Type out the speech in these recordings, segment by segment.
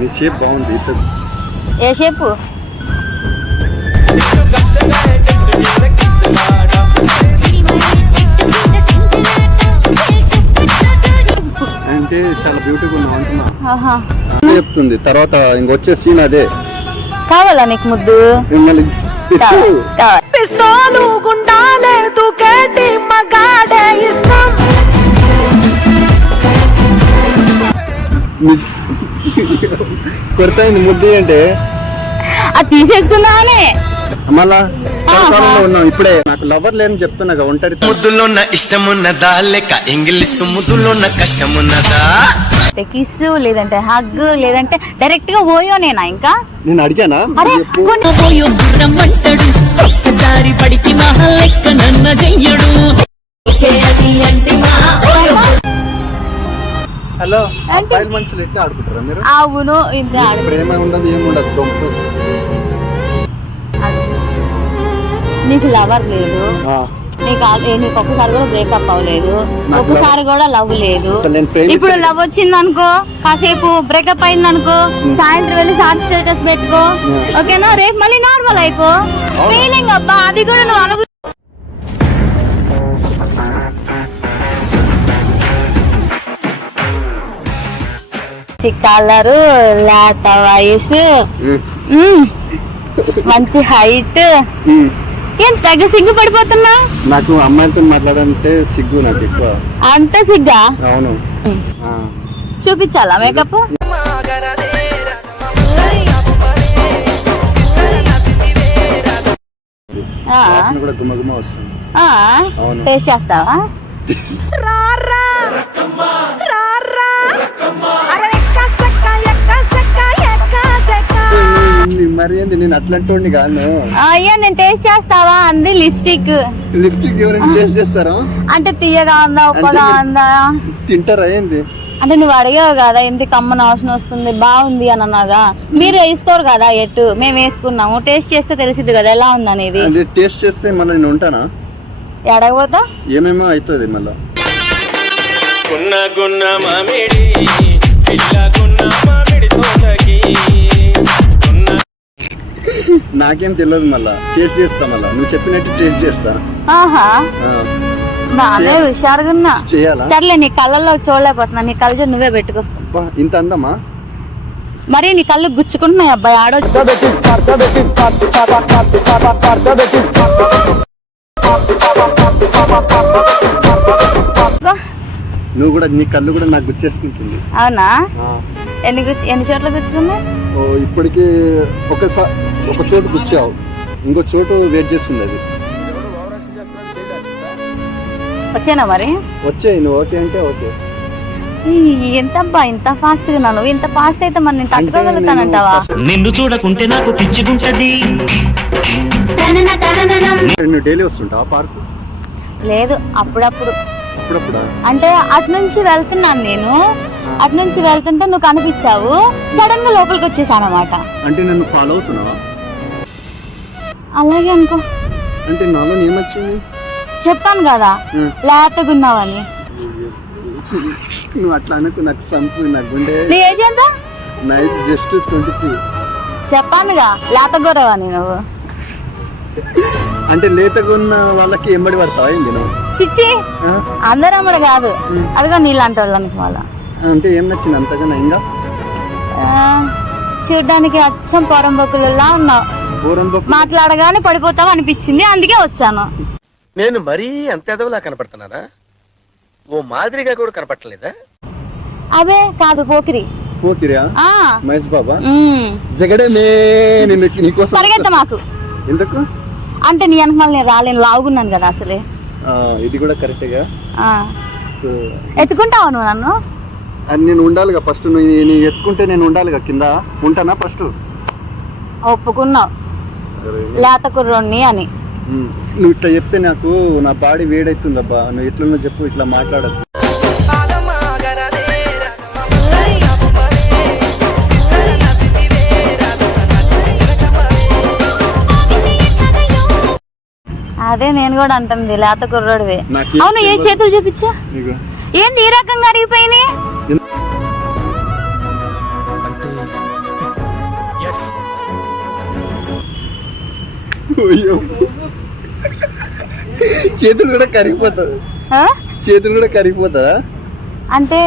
నీ షేప్ బాగుంది. ఏ షేపు? అంటే చాలా బ్యూటిఫుల్ ఉన్నావు అంటున్నా చెప్తుంది. తర్వాత ఇంకొచ్చే సీన్ అదే. కావాలా నీకు ముద్దు? పిస్తోలు గుండాలేదు కేటి మగాడే ఇష్టం. కొడతాయింది ముద్దు అంటే అది తీసేసుకుందానే. మళ్ళా ఉన్నాం ఇప్పుడే. నాకు లవర్ లేని చెప్తున్నా ఒంటరి. ముద్దులోన్న ఇష్టమున్నదా లేక ఇంగ్లీష్ ముద్దులోన్న కష్టమున్నదా? కిస్ లేదంటే హగ్ లేదంటే డైరెక్ట్ గా పోయో నేనా? ఇంకా నేను అడిగానా? ఒక్కసారి పడికి మహల్లెక్క నన్న చెయ్యడు. హలో అబ్బాయిల మనుషులు ఎట్లా ఆడుకుంటారా మీరు? అవును, ఇంత ప్రేమ ఉండదు ఏముండదు. దొంగ నీకు లవర్ లేదు, నీకు ఒక్కసారి కూడా బ్రేకప్ అవ్వలేదు, ఒక్కసారి కూడా లవ్ లేదు. ఇప్పుడు లవ్ వచ్చింది అనుకో, కాసేపు బ్రేకప్ అయింది అనుకో, సాయంత్రం వెళ్ళి సార్ స్టేటస్ పెట్టుకో, ఓకేనా? రేపు మళ్ళీ నార్మల్ అయిపో. ఫీలింగ్ అబ్బా, అది కూడా నువ్వు అనుభవ. కలరు, లేత వయసు, మంచి హైట్. ఏం తెగ సిగ్గు పడిపోతున్నా? నాకు అమ్మాయిలతో మాట్లాడాలంటే సిగ్గు. నాకు ఎక్కువ. అంత సిగ్గా? అవును. చూపించాలా మేకప్? కూడా గుమగుమ వస్తుంది. టేస్ట్ చేస్తావా? మరి ఏంది, నేను అట్లాంటి కాను. అయ్యా నేను టేస్ట్ చేస్తావా అంది. లిప్స్టిక్ ఎవరైనా టేస్ట్ చేస్తారా? అంటే తీయగా ఉందా ఉప్పగా ఉందా తింటారా ఏంది? అంటే నువ్వు అడిగావు కదా ఎంత కమ్మన వాసన వస్తుంది బాగుంది అని అన్నాగా. మీరు వేసుకోరు కదా ఎటు, మేము వేసుకున్నాము. టేస్ట్ చేస్తే తెలిసిద్ది కదా ఎలా ఉంది అనేది. టేస్ట్ చేస్తే మళ్ళీ నేను ఉంటానా? ఎడగపోతా ఏమేమో అవుతుంది మళ్ళా. నాకేం తెలియదు. మళ్ళా టేస్ట్ చేస్తా. మళ్ళా నువ్వు చెప్పినట్టు టేస్ట్ చేస్తా. బాగా హుషారుగా ఉన్నా. సర్లే, నీ కళ్ళల్లో చూడలేకపోతున్నా. నీ కళ్ళు నువ్వే పెట్టుకో. ఇంత అందమా? మరి నీ కళ్ళు గుచ్చుకుంటున్నాయి అబ్బాయి. ఆడో నువ్వు కూడా, నీ కళ్ళు కూడా నాకు గుచ్చేసుకుంటుంది. అవునా? ఎన్ని చోట్ల గుచ్చుకున్నాయి? ఇప్పటికి ఒక చోటు గుచ్చావు, ఇంకో చోటు వెయిట్ చేస్తుంది. అది వచ్చేనా? మరి వచ్చాయి. నువ్వు ఓకే అంటే ఓకే. ఎంతబ్బా ఇంత ఫాస్ట్ గా? నువ్వు ఇంత ఫాస్ట్ అయితే మరి నేను తట్టుకోగలుగుతానంటావా? నిన్ను చూడకుంటే నాకు పిచ్చిగుంటది. నువ్వు డైలీ వస్తుంటావా పార్క్? లేదు, అప్పుడప్పుడు. అంటే అటు నుంచి వెళ్తున్నాను నేను. అటు నుంచి వెళ్తుంటే నువ్వు కనిపించావు, సడన్ గా లోపలికి వచ్చేసాను అన్నమాట. అంటే నన్ను ఫాలో అవుతున్నావా? అలాగే అనుకో. అంటే నాలో ఏమొచ్చింది? చెప్పాను కదా లేతగున్నావని. నువ్వు అట్లా అనుకో, నాకు సంపు. నాకు గుండె. నీ ఏజ్ ఎంత? నా ఏజ్ జస్ట్ 23. చెప్పానుగా లేతగొరవని నువ్వు. అంటే లేతగా ఉన్న వాళ్ళకి ఎంబడి పడతావా ఏంది నువ్వు? చిచ్చి, అందరూ అమ్మడు కాదు, అదిగో నీళ్ళంటే వాళ్ళకి. వాళ్ళ అంటే ఏం నచ్చింది అంతగా? ఇంకా చూడ్డానికి అచ్చం పొరంబొక్కులా ఉన్నావు. మాట్లాడగానే పడిపోతావు అనిపించింది, అందుకే వచ్చాను. నేను మరీ అంత ఎదవలా కనపడుతున్నారా? ఓ మాదిరిగా కూడా కనపడలేదా? అబే కాదు, పోకిరి. పోకిరియా? మహేష్ బాబా జగడే నీకోసం పరిగెత్త మాకు. ఎందుకు అంటే నీ వెనకమాల నేను రాలేను, లావుగున్నాను కదా అసలే. ఇది కూడా కరెక్ట్గా. ఎత్తుకుంటావా నువ్వు నన్ను? అది నేను ఉండాలిగా ఫస్ట్. నువ్వు ఎత్తుకుంటే నేను ఉండాలిగా కింద. ఉంటానా ఫస్ట్? ఒప్పుకున్నావు లేత కుర్రోణ్ణి అని. నువ్వు ఇట్లా చెప్తే నాకు నా బాడీ వేడవుతుంది అబ్బా. నువ్వు ఎట్లన్నా చెప్పు, ఇట్లా మాట్లాడద్దు. అదే నేను కూడా అంటుంది, లేత కుర్రోడివే. అవును, ఏ చేతులు చూపించా? ఏంది ఈ రకంగా అడిగిపోయినాయి? అయ్యో. చేతులు కూడా కరిగిపోతుంది, ఆ? చేతులు కూడా కరిగిపోతుందా? అంటే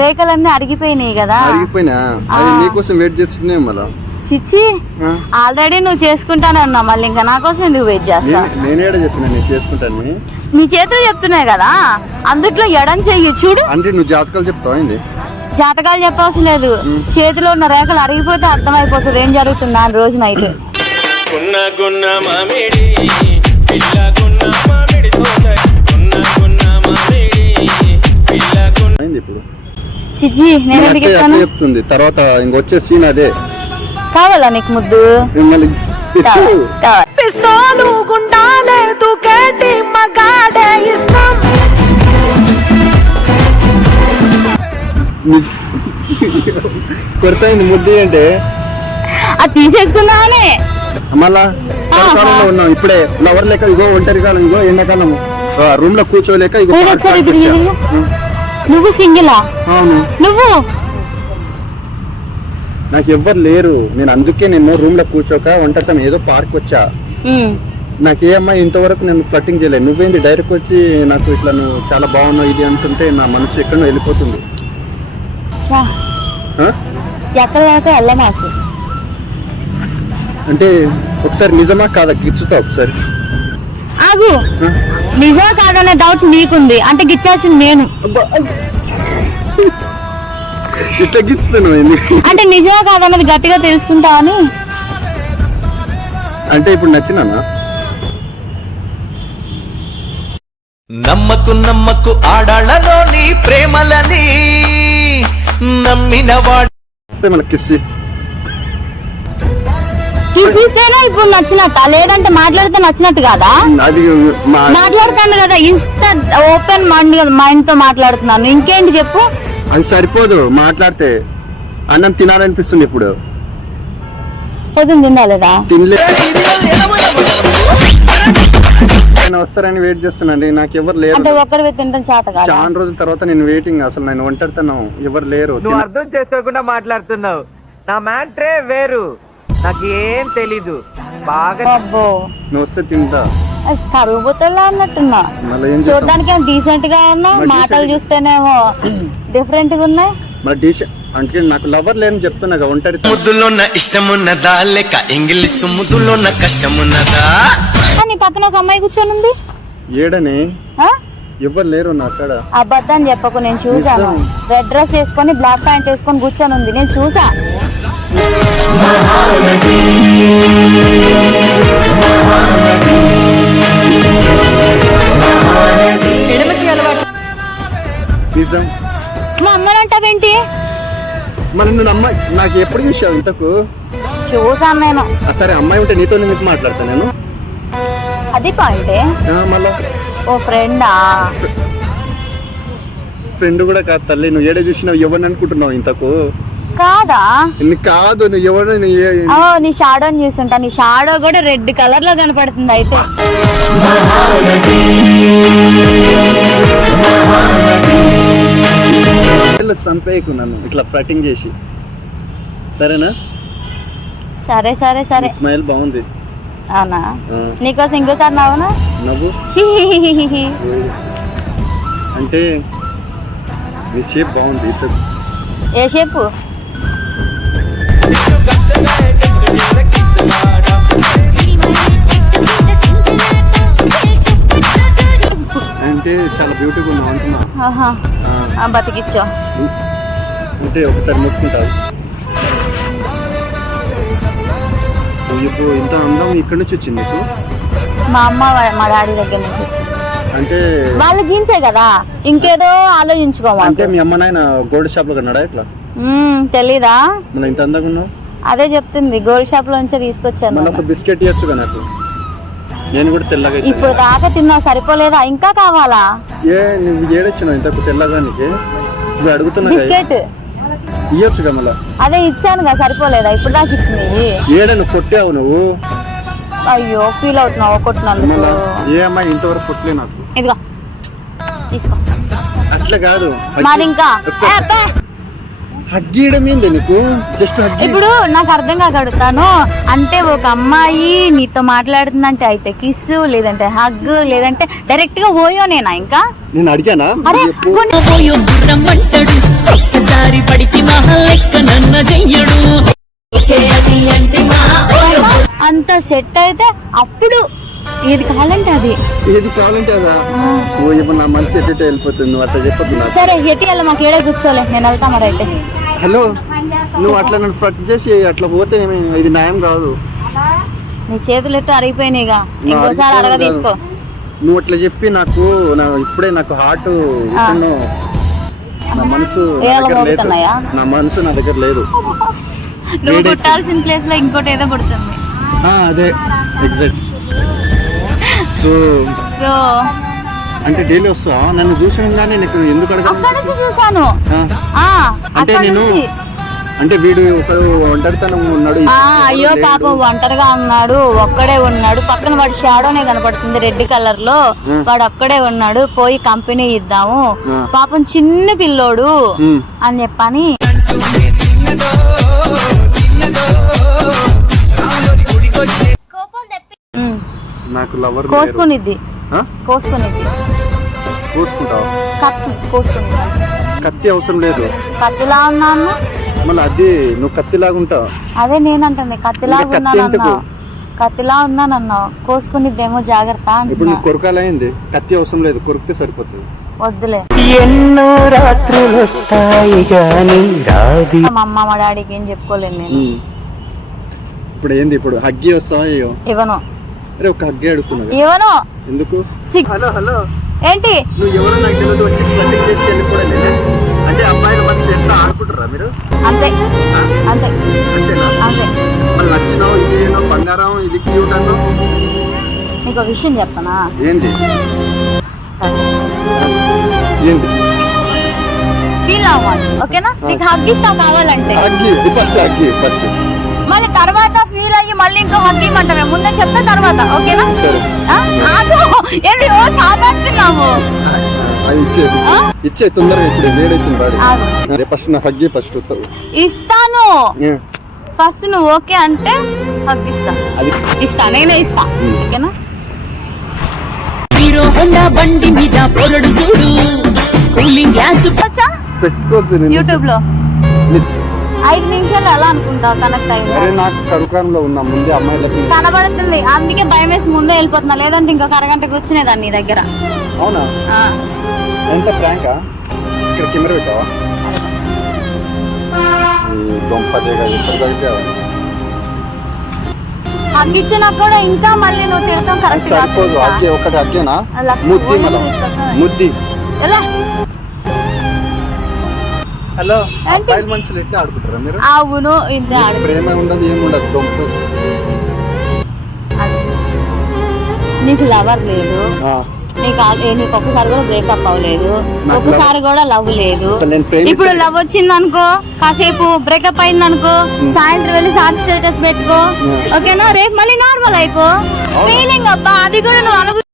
రేఖలన్నీ అరిగిపోయినాయి కదా. అరిగిపోయినా అది నీకోసం వెయిట్ చేస్తున్నాయి మళ్ళా. చిచ్చి ఆల్రెడీ నువ్వు చేసుకుంటానే ఉన్నావు, మళ్ళీ ఇంకా నా కోసం ఎందుకు వెయిట్ చేస్తా? నేనేడా చెప్పినా నేను చేసుకుంటాను. నీ చేతులు చెప్తున్నాయి కదా, అందుట్లో ఎడం చెయ్యి చూడు. అంటే నువ్వు జాతకాలు చెప్తావా ఏంది? జాతకాలు చెప్పవలసిన లేదు, చేతిలో ఉన్న రేఖలు అరిగిపోతే అర్థమైపోతుంది ఏం జరుగుతుందా అని రోజు నైట్. ఇప్పుడు చిచ్చి నేను ఎందుకు చెప్తాను? చెప్తుంది తర్వాత ఇంకొచ్చే సీన్ అదే. కావాలా నీకు ముద్దు? మళ్ళీ కావాలి. పిస్తోలు గుండాలే దుకేటి మగాడే ఇష్టం. కొడతాయింది ముద్దు అంటే అది తీసేసుకుందామని. మళ్ళా చలికాలంలో ఉన్నాం ఇప్పుడే, లవర్ లేక ఇగో ఒంటరి కాలం, ఇగో ఎండాకాలం రూమ్ లో కూర్చోలేక ఇగో నేను ఒకసారి ఇప్పుడు ఇది. నువ్వు సింగిలా? అవును, నువ్వు నాకు ఎవ్వరు లేరు, నేను అందుకే నేను రూమ్ లో కూర్చోక ఒంటరితం ఏదో పార్క్ వచ్చా. నాకు ఏ అమ్మాయి ఇంతవరకు నేను ఫ్లట్టింగ్ చేయలేదు, నువ్వేంది డైరెక్ట్ వచ్చి నాకు ఇట్లా నువ్వు చాలా బాగున్నావు ఇది అంటుంటే నా మనసు ఎక్కడో వెళ్ళిపోతుంది. చా ఆ? ఎక్కడ దాకా వెళ్ళ నాకు. అంటే ఒకసారి నిజమా కాదా గిచ్చుతా ఒకసారి. ఆగు, నిజమా కాదనే డౌట్ నీకుంది అంటే గిచ్చాల్సింది నేను. ఇట్లా గిచ్చుతాను అంటే నిజమా కాదన్నది గట్టిగా తెలుసుకుంటావని. అంటే ఇప్పుడు నచ్చినానా? నమ్మకు ఆడాళ్ళలోని ప్రేమలని నమ్మిన వాడు మన కిస్ తీసేస్తేనే ఇప్పుడు నచ్చినట్ట, లేదంటే మాట్లాడితే నచ్చినట్టు కాదా? అది మాట్లాడుతాను కదా, ఇంత ఓపెన్ మైండ్ తో మాట్లాడుతున్నాను, ఇంకేంటి చెప్పు. అది సరిపోదు మాట్లాడితే, అన్నం తినాలనిపిస్తుంది ఇప్పుడు. పొద్దున్న తినాలేదా? తినలే వస్తారని వెయిట్ చేస్తున్నాండి, నాకు ఎవరు లేరు. అంటే ఒక్కడివి తింటాం చేత కాదా? చాలా రోజుల తర్వాత నేను వెయిటింగ్, అసలు నేను ఒంటరితనం, ఎవరు లేరు. నువ్వు అర్థం చేసుకోకుండా మాట్లాడుతున్నావు, నా మ్యాట్రే వేరు, నాకు ఏం తెలీదు బాగా. అబ్బో, నువ్వు వస్తే తింటా. కరుగుబోతుల్లో అన్నట్టున్నా, మళ్ళీ ఏం చేస్తాం? చూడడానికి ఏమో డీసెంట్ గా ఉన్నా, మాటలు చూస్తేనేమో డిఫరెంట్ గా ఉన్నాయి. మరి అంటే నాకు లవర్ లేని చెప్తున్నా, ఒంటరి ముద్దులోన్న ఇష్టమున్నదా లేక ఇంగ్లీష్ ముద్దులోన్న కష్టమున్నదా? నీ పక్కన ఒక అమ్మాయి కూర్చొని ఉంది. ఏడని ఆ? ఎవరు లేరు నా అక్కడ. అబద్ధం చెప్పకు, నేను చూసాను. రెడ్ డ్రెస్ వేసుకొని బ్లాక్ ప్యాంట్ వేసుకొని కూర్చొని ఉంది, నేను చూసా. నిజం. మా అమ్మని అంటావేంటి? మరి నువ్వు అమ్మాయి నాకు ఎప్పుడు చూసావు ఇంతకు? చూసాను నేను. సరే అమ్మాయి ఉంటే నీతో మీకు మాట్లాడతాను నేను. అది పాయింటే. మళ్ళా ఓ ఫ్రెండా? ఫ్రెండ్ కూడా కాదు తల్లి, నువ్వు ఏడే చూసినావు, ఎవరిని అనుకుంటున్నావు ఇంతకు? కాదా? కాదు, నువ్వు ఎవరు? నీ షాడోని చూసుంటా, నీ షాడో కూడా రెడ్ కలర్ లో కనపడుతుంది. అయితే చంపేయకు నన్ను ఇట్లా ఫ్లటింగ్ చేసి, సరేనా? సరే సరే సరే. స్మైల్ బాగుంది. అవునా? నీకోసం ఇంకోసారి నవ్వునా? నవ్వు అంటే నీ షేప్ బాగుంది. ఏ షేపు? అంటే చాలా బ్యూటిఫుల్ ఉన్నావు అంటున్నా. బతికిచ్చో అంటే ఒకసారి మొక్కుంటావు. ఇప్పుడు ఇంత అందం ఇక్కడి నుంచి వచ్చింది నీకు? మా అమ్మ మా డాడీ దగ్గర నుంచి వచ్చింది. అంటే వాళ్ళ జీన్సే కదా, ఇంకేదో ఆలోచించుకోవాలి. అంటే మీ అమ్మ నాయన గోల్డ్ షాప్ లో కన్నాడా ఇట్లా? తెలీదా? మన ఇంత అందంగా ఉన్నావు. అదే చెప్తుంది, గోల్డ్ షాప్ లో నుంచే తీసుకొచ్చాను. మన ఒక బిస్కెట్ ఇవ్వచ్చుగా నాకు, నేను కూడా తెల్లగా. ఇప్పుడు దాకా తిన్నా సరిపోలేదా, ఇంకా కావాలా? నువ్వు ఏడొచ్చినావు ఇంతకు తెల్లగా? నీకు నువ్వు అడుగుతున్నా బిస్కెట్ ఇవ్వచ్చుగా మళ్ళా. అదే ఇచ్చానుగా, సరిపోలేదా? ఇప్పుడు దాకా ఇచ్చినవి. ఏడ నువ్వు కొట్టావు నువ్వు? అయ్యో ఫీల్ అవుతున్నావు కొట్టినందుకు. ఏ అమ్మాయి ఇంతవరకు కొట్టలే నాకు. ఇదిగో తీసుకో. అట్లా కాదు మరి ఇంకా హగ్గీయడం ఏంది నీకు? Just huggy. ఇప్పుడు నాకు అర్థం కాక అడుగుతాను, అంటే ఒక అమ్మాయి నీతో మాట్లాడుతుందంటే అయితే కిస్, లేదంటే హగ్, లేదంటే డైరెక్ట్ గా ఓయో నేనా ఇంకా? నేను అడిగానా? అరే కొన్ని పోయో గుర్రమంటడు ఒక్కసారి పడికి మహల్లెక్క నన్న చెయ్యడు అంత సెట్ అయితే అప్పుడు ఏది కావాలంటే అది. ఏది కావాలంటే అదా? ఓ ఇప్పుడు నా మనసు ఎట్టే వెళ్ళిపోతుంది. నువ్వు అట్లా చెప్పొద్దు నాకు. సరే ఎట్టి వెళ్ళ మాకు ఏడే కూర్చోలే, నేను వెళ్తా మరి అయితే. హలో, నువ్వు అట్లా నన్ను ఫ్లట్ చేసి అట్లా పోతే ఇది న్యాయం కాదు. నీ చేతులు ఎట్టు అరిగిపోయినాయిగా, ఇంకోసారి అడగ తీసుకో. నువ్వు అట్లా చెప్పి నాకు ఇప్పుడే నాకు హార్ట్ నా మనసు నా ఏళ్ళ దగ్గర లేదు. మోగుతున్నాయా? నా మనసు నా దగ్గర లేదు. నువ్వు పుట్టాల్సిన ప్లేస్ లో ఇంకోటి ఏదో పుడుతుంది. అదే ఎగ్జాక్ట్. సో సో అంటే డైలీ వస్తావా? నన్ను చూసాగానే నీకు ఎందుకు అక్కడ అడగాలి? నుంచి చూసాను. అంటే అక్కడ నేను నుంచి అంటే వీడు ఒకడు ఒంటరితనం ఉన్నాడు. అయ్యో పాపం ఒంటరిగా ఉన్నాడు, ఒక్కడే ఉన్నాడు, పక్కన వాడి షాడోనే కనపడుతుంది రెడ్ కలర్ లో, వాడు ఒక్కడే ఉన్నాడు, పోయి కంపెనీ ఇద్దాము, పాపం చిన్న పిల్లోడు అని చెప్పని. నాకు లవర్ కోసుకునిద్ది, కోసుకునిద్ది, కోసుకుంటావా? కత్తి కోసుకునిద్ది. కత్తి అవసరం లేదు. కత్తిలా ఉన్నాను మళ్ళీ అది నువ్వు కత్తిలాగా ఉంటావు. అదే నేనంటుంది, కత్తిలాగా ఉన్నాను అన్నావు, కత్తిలా ఉన్నాను అన్నావు, కోసుకునిద్దేమో జాగ్రత్త ఇప్పుడు అంటున్నా. నీకు కొరకాలైంది. కత్తి అవసరం లేదు, కొరికితే సరిపోతుంది. వద్దులే. ఎన్నో రాత్రులు వస్తాయి గాని రాది. మా అమ్మ మా డాడీకి ఏం చెప్పుకోలేను నేను. ఇప్పుడు ఏంది? ఇప్పుడు హగ్గి వస్తావా? అయ్యో ఇవ్వను, అరే ఒక హగ్గి అడుగుతున్నా. ఇవ్వను. ఎందుకు? సిగ్- హలో హలో, ఏంటి నువ్వు ఎవరో నాకు తెలియదు వచ్చి ఫ్లట్టింగ్ చేసి వెళ్ళిపోవడం నేనే. అంటే అమ్మాయిల మనసు ఎంత ఆడుకుంటారా మీరు? అంతే అంతే అంతేనా? అంతే. మళ్ళీ నచ్చినావు, ఇది ఏదో బంగారం, ఇది క్యూట్ అన్నావు. నీకు విషయం చెప్పనా? ఏంటి ఏంటి? ఫీల్ అవ్వాలి, ఓకేనా? నీకు హగ్గిస్తా కావాలంటే. హగ్గి ఫస్ట్ మళ్ళీ తర్వాత ఫీల్ అయ్యి మళ్ళీ ఇంకో హగ్గిమంటావే, ముందే చెప్తా తర్వాత, ఓకేనా? సరే. ఆగు, ఏది ఓ చాపేస్తున్నావు. ఇచ్చే తొందరగా ఇప్పుడు వేడైతుంది బాడీ. ఆగు. అదే ఫస్ట్ నా హగ్గి ఫస్ట్ ఇస్తాను, ఫస్ట్ నువ్వు ఓకే అంటే హగ్గిస్తా. అది ఇస్తా, నేనే ఇస్తా, ఓకేనా? హీరో హోండా బండి మీద పొరడు చూడు కూలింగ్ గ్లాస్ పెట్టుకోవచ్చు. యూట్యూబ్ లో 5 నిమిషాలు ఎలా అనుకుంటా కనెక్ట్ అయింది. అరే నాకు కరుకారంలో ఉన్నా ముందే అమ్మాయిలకు. కనబడుతుంది, అందుకే భయం వేసి ముందే వెళ్ళిపోతున్నా, లేదంటే ఇంకొక అరగంట కూర్చునేదాన్ని నీ దగ్గర. అవునా? ఎంత ప్రాంకా? ఇక్కడ కెమెరా పెట్టావా? ఈ దొంపదేగా ఎప్పుడు దొరికావా? హగ్గిచ్చినా కూడా ఇంకా మళ్ళీ నువ్వు తిడతాం కరెక్ట్ సరిపోదు. అగ్గే ఒకటి అగ్గేనా? ముద్ది మళ్ళా ముద్ది. ఎలా? హలో, అబ్బాయిల మనుషులు ఎట్లా ఆడుకుంటారా మీరు? అవును, ఇంతే ఆడు. ప్రేమ ఉండదు, ఏముండదు. దొంప నీకు లవర్ లేదు, నీకు ఒక్కసారి కూడా బ్రేకప్ అవ్వలేదు, ఒక్కసారి కూడా లవ్ లేదు. ఇప్పుడు లవ్ వచ్చింది అనుకో, కాసేపు బ్రేకప్ అయింది అనుకో, సాయంత్రం వెళ్ళి సార్ స్టేటస్ పెట్టుకో, ఓకేనా? రేపు మళ్ళీ నార్మల్ అయిపో. ఫీలింగ్ అబ్బా, అది కూడా నువ్వు